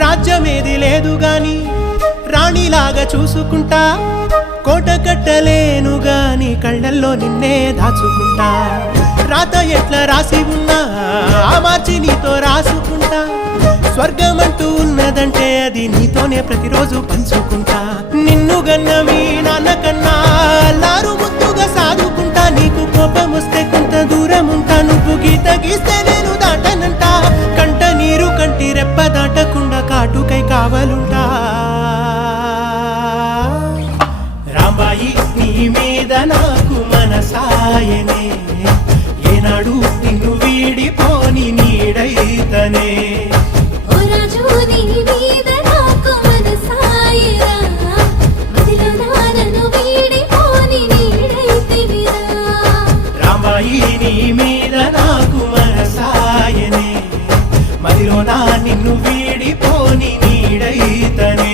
రాజ్యమేది లేదు గాని రాణిలాగా చూసుకుంటా, కోట కట్టలేను గాని కళ్ళల్లో నిన్నే దాచుకుంటా. రాత ఎట్లా రాసి ఉన్నా ఆ మార్చి నీతో రాసుకుంటా. స్వర్గమంటూ ఉన్నదంటే అది నీతోనే ప్రతిరోజు పంచుకుంటా. నిన్ను గన్నవి నాన్నకన్నా అల్లారు ముద్దుగా సాదుకుంటా. నీకు కోపం వస్తే కొంత దూరం ఉంటా, నువ్వు గీత గీస్తే నేను దాటనంట. కంట నీరు కంటి రెప్ప దాటకుండా కాటుకై కావలుంటా. రాంబాయి నీ మీద నాకు మనసాయనే, ఏనాడు నిన్ను వీడిపోని నీడైతనే. రాంబాయి నీ మీద నాకు మనసాయనే, మదిలో నా నిన్ను వీడిపోని నీడైతనే.